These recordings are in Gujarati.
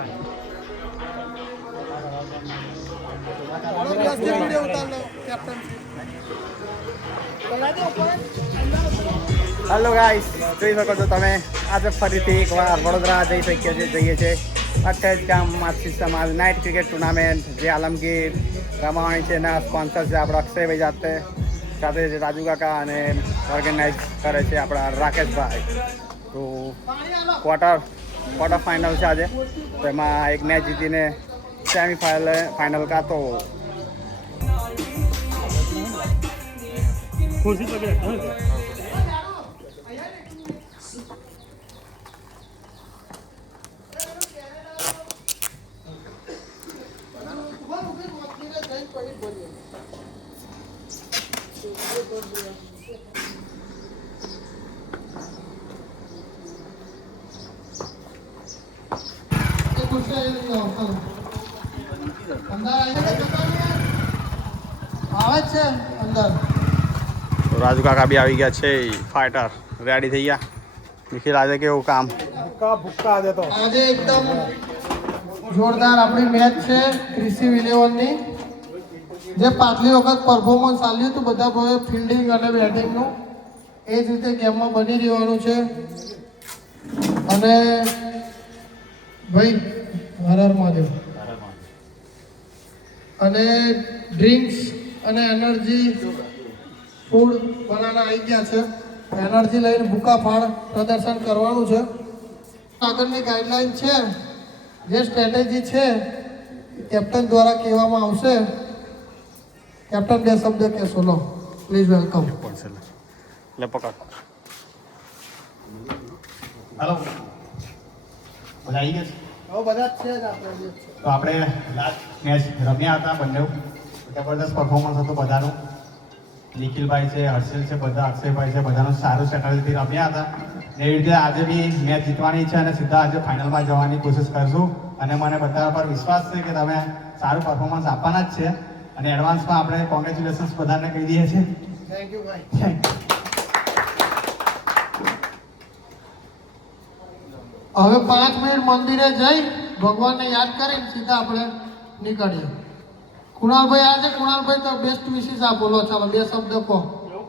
હેલો ગાઈસ, જોઈ શકો છો તમે આજે ફરીથી એકવાર વડોદરા જઈએ છીએ 28 ગામ માછી સમાજ નાઇટ ક્રિકેટ ટુર્નામેન્ટ જે આલમગીર રમાવાની છે એના સ્પોન્સર છે આપણા અક્ષયભાઈ જાતે, સાથે રાજુ કાકા અને ઓર્ગેનાઇઝ કરે છે આપણા રાકેશભાઈ. તો ક્વાર્ટર ફાઇનલ છે આજે, તો એમાં એક મેચ જીતીને ફાઇનલ કાં તો રાજુ કાકા બી આવી ગયા છે. ફાઇટર રેડી થઈ ગયા. નિખિલ આજે કેવું કામ? ભૂક્કા આજે તો આજે એકદમ જોરદાર આપણી મેચ છે ક્રિસી વિલેવનની. જે પાછલી વખત પરફોર્મન્સ આપ્યું હતું બધા ભાઈ ફિલ્ડિંગ અને બેટિંગનું, એ જ રીતે ગેમમાં બની રહેવાનું છે. અને ભાઈ હર મહાદેવ. અને ડ્રિંક્સ અને એનર્જી ફૂડ બનાવવાના આવી ગયા છે. એનર્જી લઈને ભૂકા ફાળ પ્રદર્શન કરવાનું છે. આગળની ગાઈડલાઈન છે, જે સ્ટ્રેટેજી છે કેપ્ટન દ્વારા કહેવામાં આવશે. કેપ્ટન બે શબ્દ કહેશો. લો પ્લીઝ વેલકમ. લે પકડ. હેલો, બધા આવી ગયા છે? બધા જ છે જ આપણે. તો આપણે લાસ્ટ મેચ રમ્યા હતા બંને, જબરદસ્ત પરફોર્મન્સ હતું બધાનું. નિખિલભાઈ છે, હર્ષિલ છે, બધા અક્ષયભાઈ છે, બધાનું સારું સ્ટ્રેટેજીથી રમ્યા હતા. એવી રીતે આજે બી મેચ જીતવાની છે અને સીધા આજે ફાઇનલમાં જવાની કોશિશ કરશું. અને મને બધા પર વિશ્વાસ છે કે તમે સારું પરફોર્મન્સ આપવાના જ છે. અને એડવાન્સમાં આપણે કોંગ્રેચ્યુલેશન્સ બધાને કહી દઈએ છીએ. થેન્ક યુ ભાઈ. હવે 5 મિનિટ મંદિરે જઈ ભગવાનને યાદ કરીને સીધા આપણે નીકળીએ. કુણાલભાઈ આજે કુણાલભાઈ તો બેસ્ટ વિશીસ આપો. લો ચાલો બે શબ્દ કહો.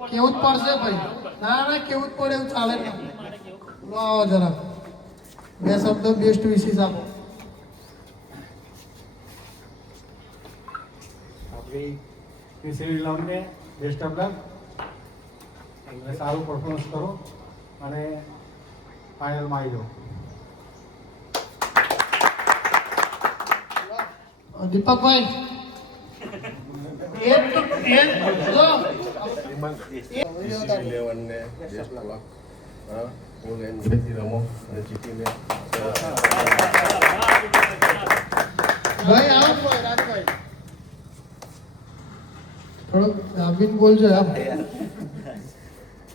કેવું જ પડશે ભાઈ. ના કેવું જ પડે એવું ચાલે ને. લો આવો જરા બે શબ્દ બેસ્ટ વિશીસ આપો. આપણી ક્રિસી વિલેવનને બેસ્ટ ઓફ લક. તમે સારું પરફોર્મન્સ કરો અને ફાઇનલમાં આવી જાઓ. દીપકભાઈ ઇલેવનને બેસ્ટ ઓફ લક. ફૂલ એન્જોયથી રમો અને જીતીને ભાઈ આવો રાજભાઈ થોડુંક દાબીને બોલજો.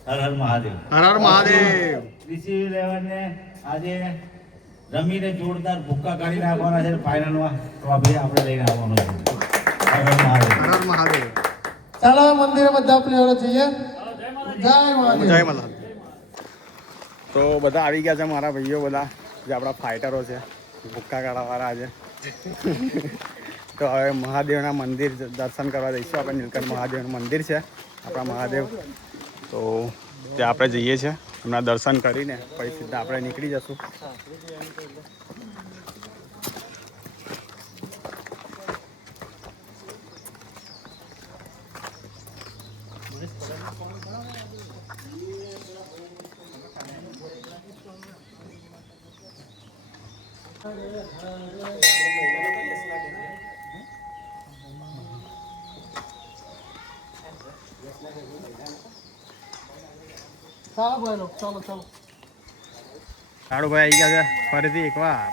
હર હર મહાદેવ. હર હર મહાદેવ. ક્રિસી વિલેવનને આજે રમીને જોરદાર ભૂક્કા કાઢી નાખવાના છે. ફાઇનલમાં ટ્રોફી આપણે લઈને આવવાનો છે. હર હર મહાદેવ. હર હર મહાદેવ. ચાલો મંદિરે બધા પ્લેયરો જઈએ. જય મહાદેવ. જય મલ્હાર. તો બધા આવી ગયા છે મારા ભાઈઓ, બધા જે આપણા ફાઇટરો છે, ભૂક્કા કાઢવાવાળા આજે. તો હવે મહાદેવના મંદિર દર્શન કરવા જઈશું આપણે. નીલકંઠ મહાદેવનું મંદિર છે આપણા મહાદેવ. તો ત્યાં આપણે જઈએ છીએ. એમના દર્શન કરીને પછી સીધા આપણે નીકળી જશું. ચાલો ભાઈ લોકો ચાલો ચાલો. કાળુભાઈ આવી ગયા છે ફરીથી એકવાર.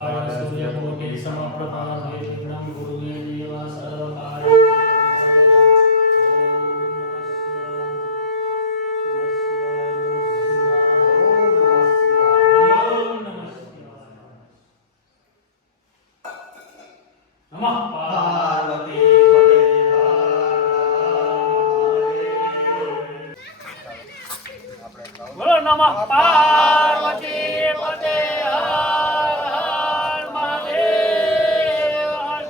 सूर्यकोटि समप्रभा निर्विघ्नं कुरु मे देव सर्वकार्य बोलो नमः पार्वती पते हर हर महादेव हर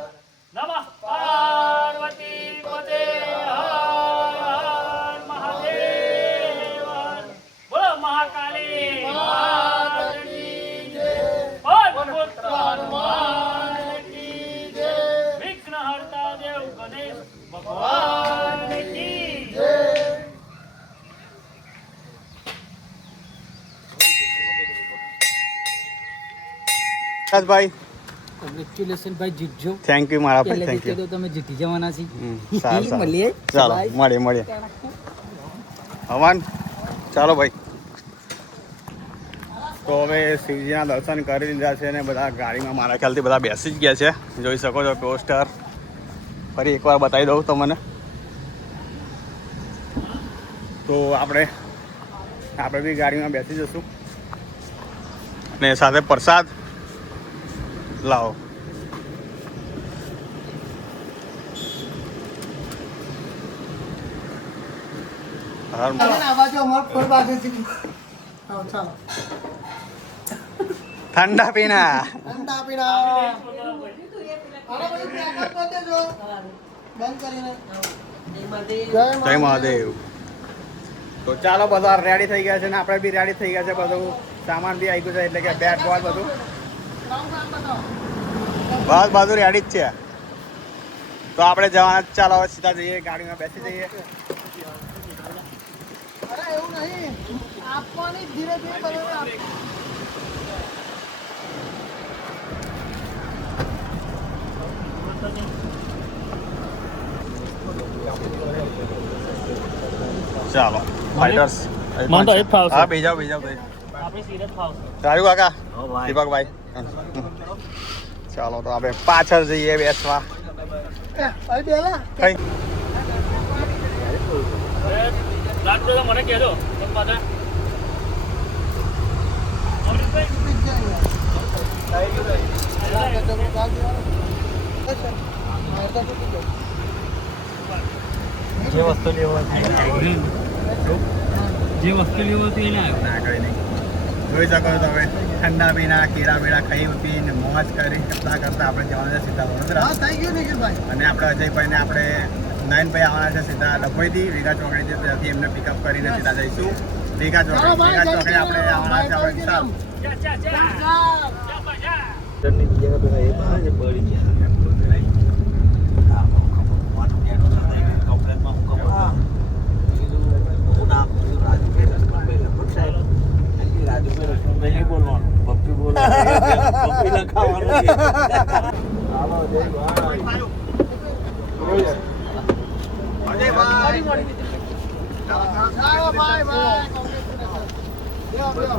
नमः पार्वती पते हर हर महादेव हर बोलो महाकाली माता की जय बोल पुत्र हनुमान की जय विघ्नहर्ता देव गणेश भगवान की जय ભાઈ કોંગ્રેચ્યુલેશન ભાઈ જીતજો થેન્ક યુ મારા ભાઈ પહેલે થેન્ક જીતે યુ તો તમે જીતી જવાના છે સારું મળીએ ચાલો બાય. મળીએ હવાન ચાલો ભાઈ તો હવે શિવજીના દર્શન કરી લીધા છે અને બધા ગાડીમાં મારા ખ્યાલથી બધા બેસી જ ગયા છે જોઈ શકો છો પોસ્ટર ફરી એકવાર બતાવી દઉં તમને તો આપણે બી ગાડીમાં બેસી જશું અને સાથે પ્રસાદ લાવો હર આ બાજુ અમાર ફોર બાજુ છે આવો ચાલો ઠંડા પીના ઠંડા પીણા આલો બધું પ્યાકઅપ કરી દેજો બંધ કરીને જય જય મહાદેવ તો ચાલો બધા રેડી થઈ ગયા છે ને આપણે બી રેડી થઈ ગયા છે બધું સામાન બી આવી ગયું છે એટલે કે બેટ બોલ બધું બસ બધું રેડી જ છે તો આપણે જવાના જ. ચાલો હવે સીધા જઈએ ગાડીમાં બેસી જઈએ અરે એવું નહીં આપવાની ધીરે ધીરે બરાબર ચાલો ફાઇટર્સ મને તો એ જ ફાવશે. હા બેજાવ ભાઈ આપણી સિરત ફાવશે સારું કાકા દીપકભાઈ ચાલો તો આપણે પાછળ જઈએ બેસવા અરે બેલા કઈ રાત તો મને કહેજો કેમ પાછા જે વસ્તુ લેવો હતી એને આવ્યો ના કઈ નહીં જોઈ શકો છો તમે ઠંડા પીના કેળા બેડા ખાઈ પીને મોજ કરી કરતા કરતા આપણે જવાના છે સીધા વડોદરા હા થઈ ગયું નિખિલભાઈ અને આપણે અજયભાઈને આપણે નયનભાઈ આવવાના છે સીધા ડભોઈથી વીઘા ચોકડીથી ત્યાંથી એમને પિકઅપ કરીને સીધા જઈશું વીઘા ચોકડી આપણે આવવાના છે આપણે વિશાલ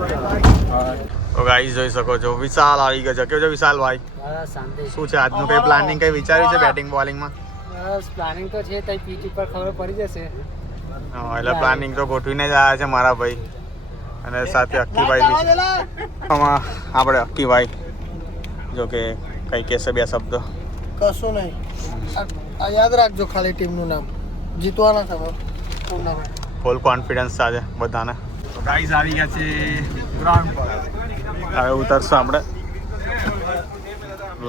તો ગાઈસ જોઈ શકો છો વિશાલ આવી ગયો છે કેવું છે વિશાલ ભાઈ બસ શાંતિ શું છે આજનું કઈ પ્લાનિંગ કઈ વિચાર્યું છે બેટિંગ બોલિંગમાં બસ પ્લાનિંગ તો છે તઈ પીચ ઉપર ખબર પડી જશે એટલે પ્લાનિંગ તો ગોઠવીને જ આવ્યા છે મારા ભાઈ અને સાથે અક્કીભાઈ બી છે. આમાં આપણે અક્કીભાઈ જો કે કઈ કહેશે બે શબ્દ કશું નહીં આ યાદ રાખજો ખાલી ટીમનું નામ જીતવાના તમે ટુર્નામેન્ટ ફૂલ કોન્ફિડન્સ સાથે બધાને તો ગાઈઝ આવી ગયા છે ગ્રાઉન્ડ પર હવે ઉતરશું આપણે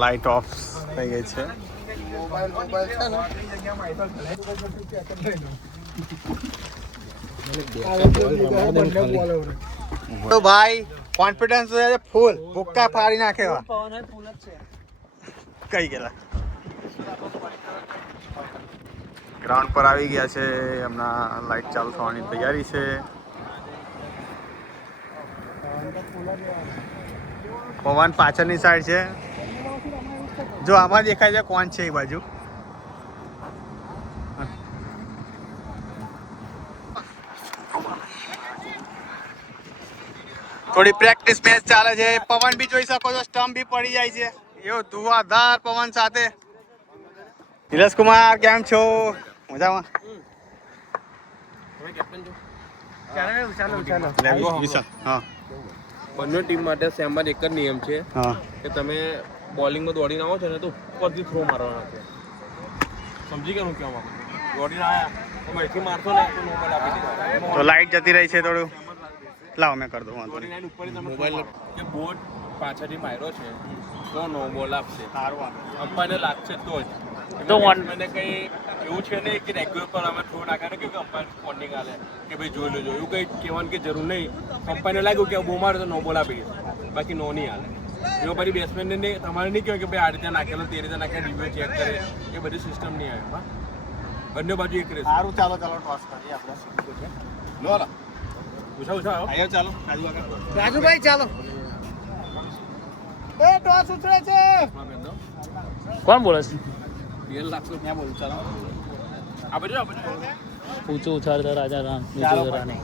લાઇટ ઓફ થઈ ગઈ છે મોબાઈલ છે ને તો ભાઈ કોન્ફિડન્સ ફૂલ ભૂક્કા ફાડી નાખે એવા. કઈ ગયેલા ગ્રાઉન્ડ પર આવી ગયા છે હમણાં લાઇટ ચાલુ થવાની તૈયારી છે પવન પાછળની સાઈડ છે જો આમાં દેખાય છે કોણ છે એ બાજુ થોડી પ્રેક્ટિસ મેચ ચાલે છે. પવન બી જોઈ શકો છો, સ્ટમ્પ બી પડી જાય છે. એવો ધુઆધાર પવન સાથે. નિલેશ કુમાર કેમ છો? મજામાં? હા બંને ટીમ માટે સેમ જ એક જ નિયમ છે હા કે તમે બોલિંગમાં દોડીને આવો છો ને તો ઉપરથી થ્રો મારવાના છે. સમજી ગયા હું કેવા માંગુ છું? દોડીને આવ્યા તો અહીંથી મારશો ને તો નો બોલ આપી દીધા. તો લાઈટ જતી રહી છે થોડું. લાવો મેં કરી દઉં વાંધો નહીં. દોડીને ઉપર તમે મોબાઈલ કે બોર્ડ પાછળથી માર્યો છે તો નો બોલ આપશે. અમ્પાયરને લાગશે તો જ. તો મને કંઈ એવું છે નહીં કે રેગ્યુલર પર અમે થ્રો નાખ્યા કે અમ્પાયર વોર્નિંગ આલે કે ભાઈ જોઈ લેજો, એવું કંઈ કહેવાની કે જરૂર નહીં. અમ્પાયરને લાગ્યું કે બહુ મારે તો નો બોલ આપી દે, બાકી નો નહીં હાલે. એમાં પછી બેટ્સમેનને નહીં, તમારે નહીં કહેવાય કે ભાઈ આ રીતે નાખેલો તે રીતે નાખે, રિવ્યુ ચેક કરે, એ બધી સિસ્ટમ નહીં આવે. હા, બંને બાજુ એક રહેશે. સારું ચાલો ટોસ કરીએ આપણે. લો પૂછા આવ્યો ચાલો રાજુ કાકા. રાજુભાઈ ચાલો. એ ટોસ ઉછળે છે. કોણ બોલે છે? રીયલ લાગશે મેં બોલું ચાલો. આ બધું ઊંચું ઉછાળતા રાજા રામ નીચું રાણી.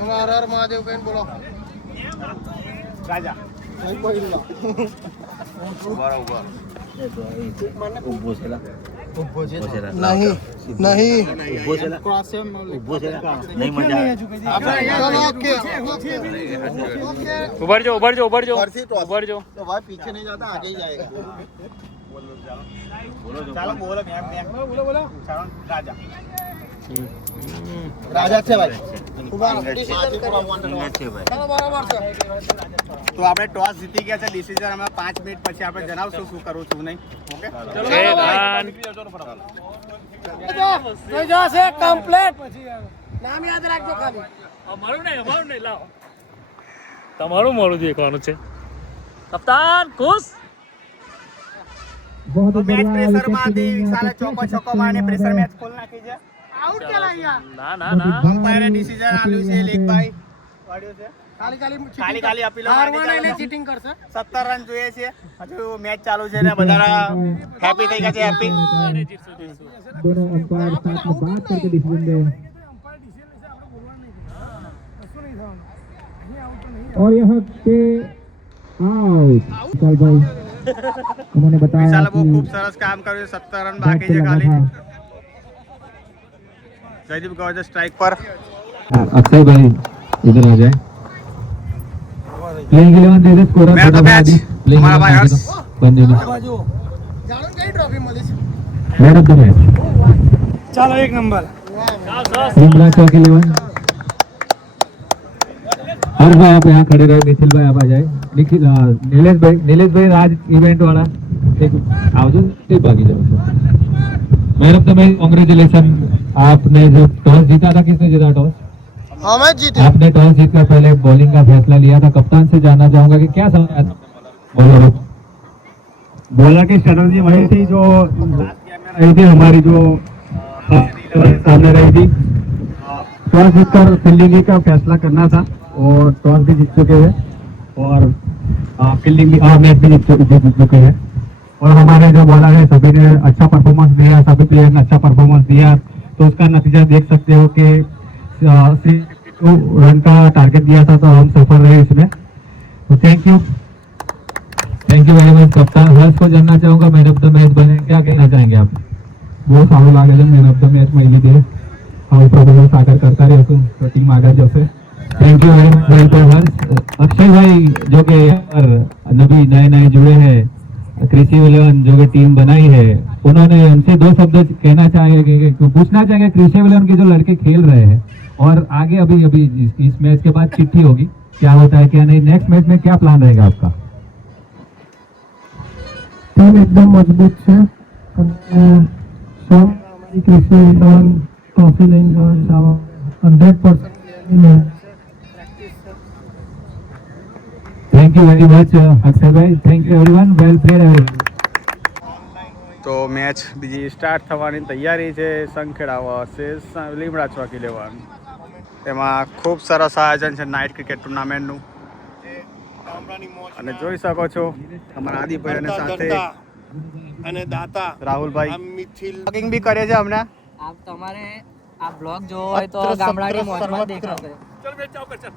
હર હર મહાદેવ કઈ બોલો. રાજા નહીં નહીં ઉભરજો ઉભરજો ઉભરજો ઉભરજો. ચાલો બોલો બોલો રાજા. રાજા છે ભાઈ. તો આપણે ટોસ જીતી ગયા છે. ડિસિઝન અમે 5 મિનિટ પછી આપણે જણાવશું શું કરવું શું નહીં. Okay complete. નામ યાદ રાખજો ખાલી. અમારું નહીં લાવો. તમારું મોડું દેખવાનું છે. કપ્તાન ખુશ. મેચ પ્રેશર માં હતી. વિશાલે ચોકો મારીને પ્રેશર મેચ ખોલ નાખી છે. આઉટ કેલા અહીંયા. ના અમ્પાયરે ડિસિઝન આપ્યું છે લેગભાઈ વાળ્યો છે. ખાલી અપીલો હારવાના એટલે ચીટિંગ કરશે. 17 રન જોઈએ છે. હજુ મેચ ચાલુ છે ને બધા હેપી થઈ ગયા છે. હેપી दोनों अंपायर साथ में बात करके डिसीजन दे और यहाँ पे आउट विशाल भाई उन्होंने बताया વિશાલે બહુ कि ખૂબ સરસ કામ કર્યું. 17 રન બાકી છે ખાલી. જયદીપ ગૌર છે સ્ટ્રાઇક પર. अक्षय भाई इधर आ जाए playing 11 they they scorer man of the match हमारा भाई हर्ष. बंदे में જાણો કઈ ટ્રોફી મળી છે. मैन ऑफ द मैच ચાલો એક નંબર. शिमला चौक 11 हर भाई आप यहाँ खड़े रहे. निखिल भाई आप आ जाए. निखिल नीलेश भाई राज इवेंट वाला एक आवजो ते भागी जाओ. Man of the match congratulation. आपने जो टॉस जीता था, किसने जीता टॉस? અમે જીતે. आपने टॉस जीतकर पहले बॉलिंग का फैसला लिया था. कप्तान से जानना चाहूंगा कि क्या समझा बॉलर की स्ट्रेटजी वही थी जो रही थी हमारी, जो सामने रही थी. टॉस जीतकर फील्डिंग का फैसला करना था और टॉस भी जीत चुके हैं और फील्डिंग भी मैच भी जीत चुके हैं. और हमारे जो बॉलर है सभी ने अच्छा परफॉर्मेंस दिया, सभी प्लेयर ने अच्छा परफॉर्मेंस दिया. तो उसका नतीजा देख सकते हो कि 62 रन का टारगेट दिया था तो हम सफल रहे इसमें. तो थैंक यू वेरी मच. कप्तान हर्ष को जानना चाहूंगा मैन ऑफ द मैच बने, क्या कहना चाहेंगे आप? બહુ સારું લાગે છે. મેન ઓફ ધ મેચ મળી લીધી. આવું પરફોર્મન્સ આગળ કરતા રહેશું તો ટીમ આગળ જશે. થેન્ક यू वेरी मच भाई पर हर्ष. अक्षय भाई जो कि यार नबी नए जुड़े हैं कृषि 11 जो कि टीम बनाई है, उन्होंने हमसे 2 शब्द कहना चाहेंगे, पूछना चाहेंगे कृषि 11 के जो लड़के खेल रहे हैं और आगे अभी इस मैच के बाद चिट्ठी होगी, क्या होता है क्या नहीं, नेक्स्ट मैच में क्या प्लान रहेगा आपका? टीम एकदम मजबूत है. कृषि 11 ट्रॉफी लेंगे 100%. Thank you very much Akshay भाई. Thank you everyone. Well played everyone. તો મેચ બીજી સ્ટાર્ટ થવાની તૈયારી છે. સંખેડા વર્સેસ લીમડા ચોકી લેવાનું. તેમાં ખૂબ સરસ આયોજન છે નાઇટ ક્રિકેટ ટુર્નામેન્ટનું અને જોઈ શકો છો અમારા આદિભાઈ અને સાથે અને દાતા રાહુલભાઈ મિથિલ વોકિંગ બી કરે છે હમણાં. આપ તમારે આ બ્લોગ જોવો હોય તો ગામડાની મોજમાં દેખાશે. ચલ મેચ ચાલુ કર ચાલ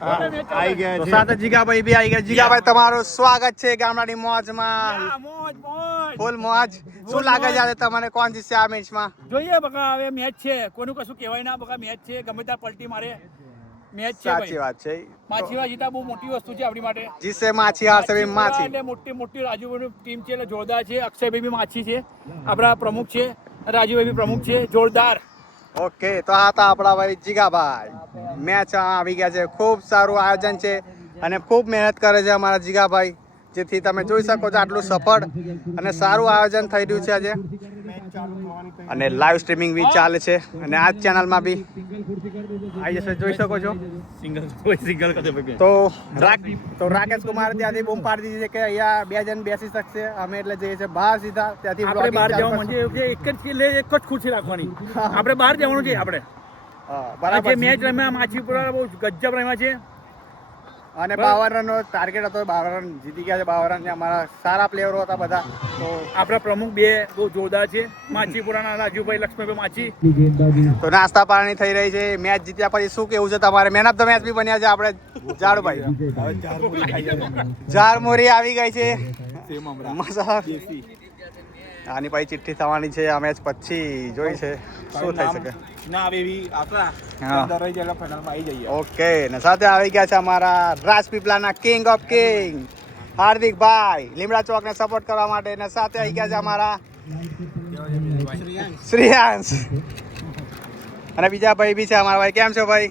આવી ગયા છે સાથે જીગાભાઈ બી આવી ગયા. જીગાભાઈ તમારું સ્વાગત છે ગામડાની મોજમાં. મોજ મોજ ફૂલ મોજ. શું લાગે છે આજે તમને કોણ જીતશે આ મેચમાં? જોઈએ બકા હવે મેચ છે કોનું કશું કહેવાય ના બકા મેચ છે ગમે ત્યાં પલટી મારે મેચ છે સાચી વાત છે. માછીવા જીતા બહુ મોટી વસ્તુ છે આપણી માટે જીતશે માછી, હારશે બી માછી. એટલે મોટી મોટી રાજુભાઈની ટીમ છે એટલે જોરદાર છે. અક્ષયભાઈ બી માછી છે, આપણા પ્રમુખ છે, રાજુભાઈ બી પ્રમુખ છે, જોરદાર. ઓકે, તો આ હતા આપણા ભાઈ જીગાભાઈ. મેચ આવી ગયા છે. ખૂબ સારું આયોજન છે અને ખૂબ મહેનત કરે છે અમારા જીગાભાઈ, જેથી તમે જોઈ શકો છો આટલું સફળ અને સારું આયોજન થઈ રહ્યું છે આજે. અને લાઈવ સ્ટ્રીમિંગ બી ચાલે છે અને આ ચેનલમાં બી આવી જશે, જોઈ શકો છો. તો રાકેશ કુમાર ત્યાંથી બૂમ પાડી દીધી છે કે અહીંયા 2 જણ બેસી શકશે. અમે એટલે જઈએ છીએ બહાર સીધા. ત્યાંથી આપણે બહાર જવા માંડીએ એક જ ખુરશી રાખવાની. આપણે બહાર જવાનું છે. આપણે બરાબર જે મેચ રમ્યા માછીપુરા બહુ ગજબ રમ્યા છે અને 52 રનનો ટાર્ગેટ હતો. 52 રન જીતી ગયા છે. 52 રન અમારા સારા પ્લેયરો હતા બધા. તો આપણા પ્રમુખ બે બહુ જોરદાર છે, માછીપુરાના રાજુભાઈ, લક્ષ્મીભાઈ માછી. તો નાસ્તા પાણી થઈ રહી છે. મેચ જીત્યા પછી શું કેવું છે તમારે? મેન ઓફ ધ મેચ બી બન્યા છે આપણે જાડુભાઈ. ઝારમોરી આવી ગઈ છે. મસાલા આની પછી ચિઠ્ઠી થવાની છે આ મેચ પછી. જોઈ છે શું થઈ શકે. ઓકે, ને સાથે આવી ગયા છે અમારા રાજપીપળાના કિંગ ઓફ કિંગ હાર્દિકભાઈ, લીમડા ચોકને સપોર્ટ કરવા માટે. ને સાથે આવી ગયા છે અમારા શ્રેયાંશ અને બીજા ભાઈ બી છે અમારા ભાઈ. કેમ છો ભાઈ?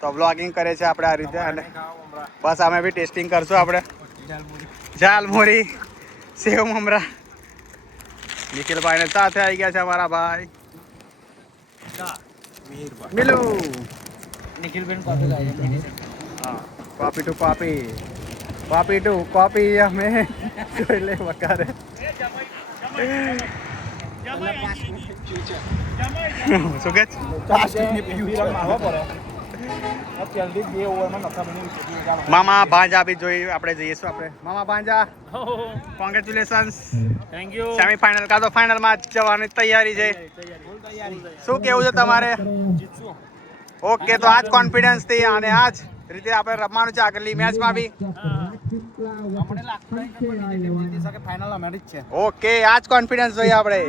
તો બ્લોગિંગ કરે છે આપણે આ રીતે અને બસ અમે બી ટેસ્ટિંગ કરશું. આપણે ઝાલમોરી, સેવ મમરા. નિખિલભાઈ ને સાથે આવી ગયા છે અમારા ભાઈ મિલુ. હા, copy to copy, copy to copy. અમે જોઈ લે વકારે. શું કે મામા ભાંજા બી જોઈ આપણે જઈશું. આપણે મામા ભાંજા કોંગ્રેચ્યુલેશન્સ. Thank you. સેમીફાઇનલ કાં તો ફાઇનલમાં જવાની તૈયારી છે. શું કેવું છે તમારે? ઓકે, તો આજ કોન્ફિડન્સ થી અને આજ રીતે આપણે રમવાનું છે આગળની મેચમાં બી. ઓકે, આજ કોન્ફિડન્સ જોઈએ આપણે.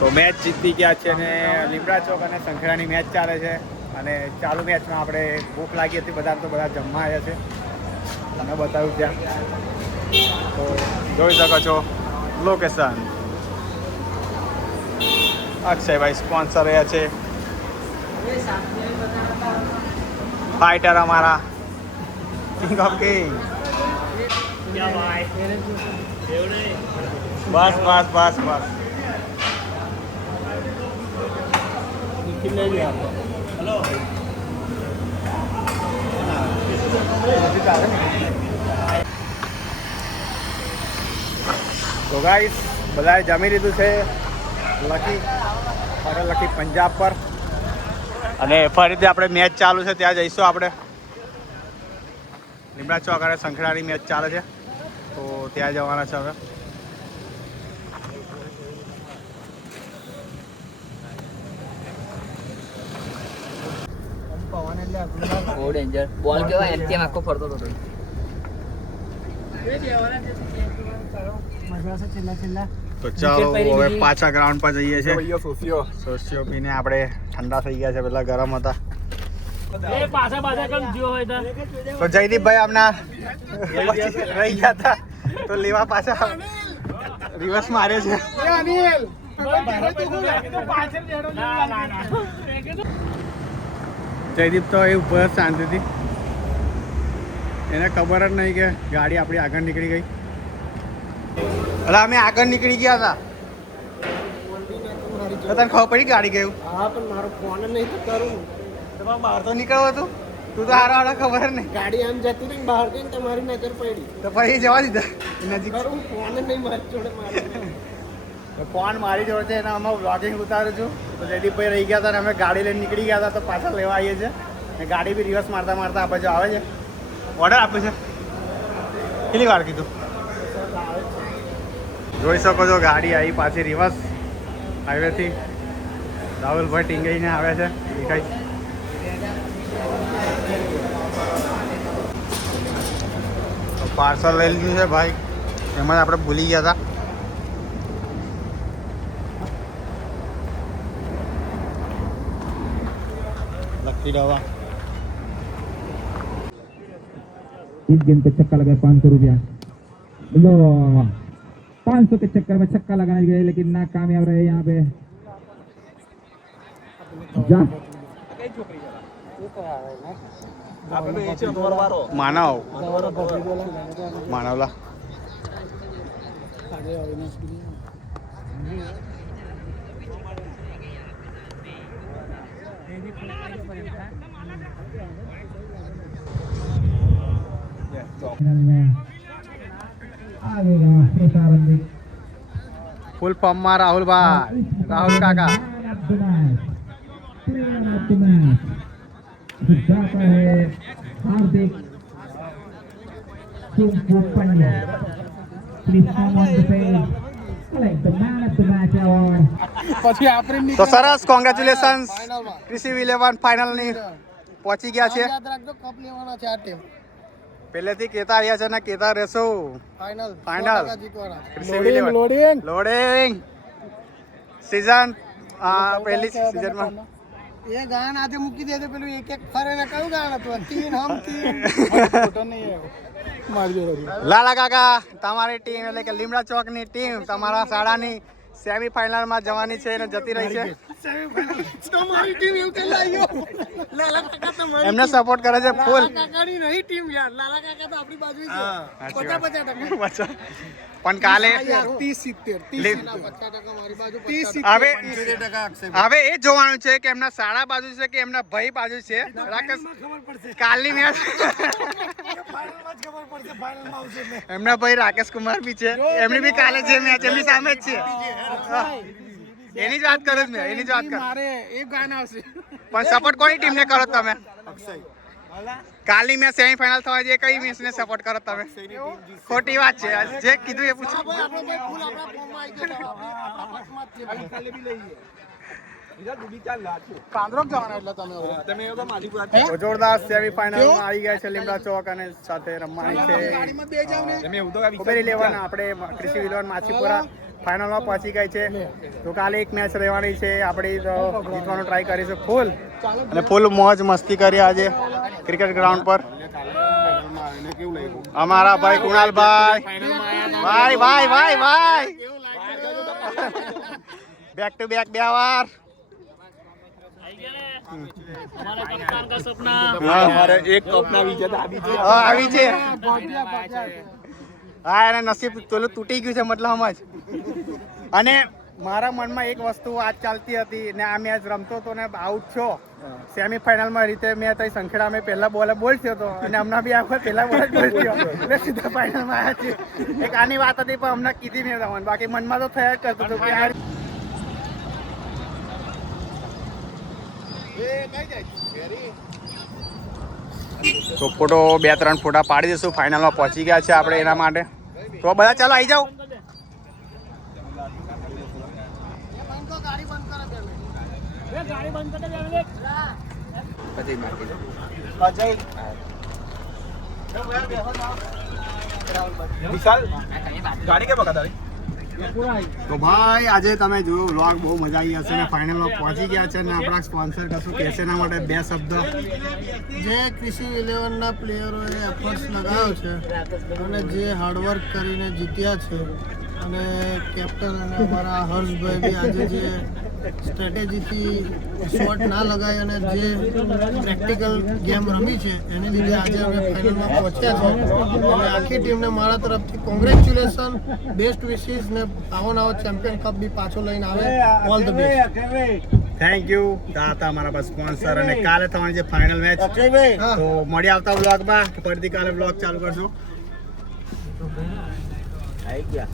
તો મેચ જીતી ગયા છે અને લીમડા ચોક અને સંખેડાની મેચ ચાલે છે. અને ચાલુ મેચમાં આપણે ભૂખ લાગી હતી બધા, તો બધા જમવા આવ્યા છે. તમે બતાવ્યું ત્યાં તો જોઈ શકો છો લોકેશન. અક્ષયભાઈ સ્પોન્સર રહ્યા છે. ફાઇટર અમારા કિંગ ઓફ કિંગ. બસ બસ બસ બસ. તો ગાઈસ બધાએ જમી લીધું છે. લકી પંજાબ પર અને ફરીથી આપણે મેચ ચાલુ છે ત્યાં જઈશું. આપણે લીમડા ચોક અને સંખેડાની મેચ ચાલે છે તો ત્યાં જવાના છે હવે. બહુ ડેન્જર બોલ કેવાય એમ આખો ફરતો હતો. તો ચાલો હવે પાછા ગ્રાઉન્ડ પર જઈએ છીએ. સોશિયો પીને આપણે ઠંડા થઈ ગયા છે, પેલા ગરમ હતા. એ પાછા કમ જો હોય તો જયદીપભાઈ આમના રહી ગયા હતા તો લેવા પાછા રિવર્સ મારે છે. જયદીપ તો એ ઉપર શાંતિથી, એને ખબર જ નહીં કે ગાડી આપણી આગળ નીકળી ગઈ. એટલે અમે આગળ નીકળી ગયા હતા તો તને ખબર પડી ગાડી ગયું? હા, પણ મારો ફોન નહીં તો કરું. તમારે બહાર તો નીકળવું હતું, તું તો હારા હારા ખબર જ નહીં. ગાડી આમ જતી રહી બહાર ગઈ ને તમારી નજર પડી તો પછી જવા દીધા નજીક. કરું ફોન નહીં મારી જોડે મારી. ફોન મારી જોડે છે એના અમે વ્લોગિંગ ઉતાર્યું છું. તો જયદીપભાઈ રહી ગયા હતા અને અમે ગાડી લઈને નીકળી ગયા હતા તો પાછા લેવા આવીએ છીએ. અને ગાડી બી રિવર્સ મારતા મારતા આ બાજુ આવે છે. ઓર્ડર આપ્યો છે કેટલી વાર કીધું? જોઈ શકો છો ગાડી આવી પાછી રિવર્સ હાઈવેથી રાહુલભાઈ ટીંગાઈને આવે છે દેખાય પાર્સલ લઈ લીધું છે ભાઈ એમાં આપણે ભૂલી ગયા હતા લકી દવા इस गेंद पे छक्का लगा 500 रुपया लो 500 के चक्कर में छक्का लगाने गए लेकिन ना कामयाब रहे यहाँ पे जा માનવલા ફૂલ ફોર્મમાં રાહુલભાઈ રાહુલ કાકા जाता है हार्दिक Singh Pandya please come on the page like the man of the match award પછી આપણે તો સરસ કોંગ્રેચ્યુલેશન્સ ફાઇનલમાં કૃષિ 11 ફાઇનલની પહોંચી ગયા છે યાદ રાખજો કપ લેવાના છે આ ટીમ પહેલેથી કહેતા આવ્યા છે ને કહેતા રહેશો ફાઇનલ ફાઇનલ જીતવાના કૃષિ 11 લોડિંગ સીઝન પહેલી સીઝનમાં એ ગાન આજે મૂકી દેજો પેલું એક એક ફરે ને કયું ગાન હતું તીન હમ તીન ફોટો નહીં આવ્યો મારી જોડે લાલા કાકા તમારી ટીમ એટલે કે લીમડા ચોકની ટીમ તમારા શાળાની સેમીફાઇનલમાં જવાની છે અને જતી રહી છે તમારી ટીમ એવું કે લાયો લાલા કાકા તો મારી એમને સપોર્ટ કરે છે ફૂલ લાલા કાકાની નહીં ટીમ યાર લાલા કાકા તો આપણી બાજુ છે 50% પણ કાલે 30-70 ના 50% મારી બાજુ 30 હવે હવે એ જોવાનું છે કે એમના શાળા બાજુ છે કે એમના ભાઈ બાજુ છે રાકેશ કાલની મેચ એમના ભાઈ રાકેશ કુમાર બી છે એમની બી કાલે જે મેચ એમની સામે જ છે એની જ વાત કરું જ મેં એની જ વાત કરું મારે એક ગાન આવશે પણ સપોર્ટ કોની ટીમને કરો તમે કાલની મેચ સેમીફાઇનલ થવા જે કઈ મેચને સપોર્ટ કરો તમે ખોટી વાત છે જે કીધું એ પૂછો આપણો ભાઈ ફૂલ આપણા ફોર્મમાં આવી ગયો આપણા પક્ષમાં જ છે કાલે બી લઈએ જોરદાર સેમીફાઇનલમાં આવી ગયા છે લીમડા ચોક અને સાથે રમવાની છે ખબર લેવાના આપણે કૃષિ વિલવન માછીપુરા ફાઇનલમાં પહોંચી ગઈ છે તો કાલે એક મેચ રહેવાની છે આપણે તો જીતવાનો ટ્રાય કરીશું ફૂલ અને ફૂલ મોજ મસ્તી કરી આજે ક્રિકેટ ગ્રાઉન્ડ પર અમારા ભાઈ કુણાલભાઈ ભાઈ ભાઈ ભાઈ ભાઈ બેક ટુ બેક 2 વાર हमारे कप्तान का सपना हमारे एक कपना विजेता આવી છે હા એને નસીબ પેલું તૂટી ગયું છે મતલબ જ અને મારા મનમાં એક વસ્તુ આજ ચાલતી હતી ને આ મેચ રમતો હતો ને આઉટ છો સેમીફાઇનલમાં રીતે મેં તઈ સંખેડા મેં પહેલા બોલે બોલ થયો હતો અને હમણાં બી આખો પહેલા બોલ બોલ થયો એટલે સીધા ફાઇનલમાં આવ્યા છે એક આની વાત હતી પણ હમણાં કીધી નહીં તમને બાકી મનમાં તો થયા જ કરતું હતું કે તો ફોટો 2-3 ફોટા પાડી દઈશું ફાઇનલમાં પહોંચી ગયા છે આપણે એના માટે તો બધા ચાલો આવી જાઓ गाड़ी के बका तारी તો ભાઈ આજે તમે જોયું વ્લોગ બહુ મજા આવી હશે ને ફાઇનલમાં પહોંચી ગયા છે ને આપણા સ્પોન્સર કશું કહેશે એના માટે 2 શબ્દ જે કૃષિ 11 ના પ્લેયરોએ એફર્ટ્સ લગાવ્યો છે અને જે હાર્ડવર્ક કરીને જીત્યા છે અને કેપ્ટન અને અમારા હર્ષભાઈ બી આજે જે સ્ટ્રેટેજીથી શોટ ના લગાય અને જે પ્રેક્ટિકલ ગેમ રમી છે એને લીધે આજે અમે ફાઇનલમાં પહોંચ્યા છે અને આખી ટીમને મારા તરફથી કોંગ્રેચ્યુલેશન બેસ્ટ વિશિસ ને આવો ચેમ્પિયન કપ બી પાછો લઈને આવે all the best thank you દાતા અમારા પાસે સ્પોન્સર અને કાલે તમારી જે ફાઇનલ મેચ તો મળી આવતા વ્લોગમાં ફરીથી કાલે વ્લોગ ચાલુ કરશું આવી ગયા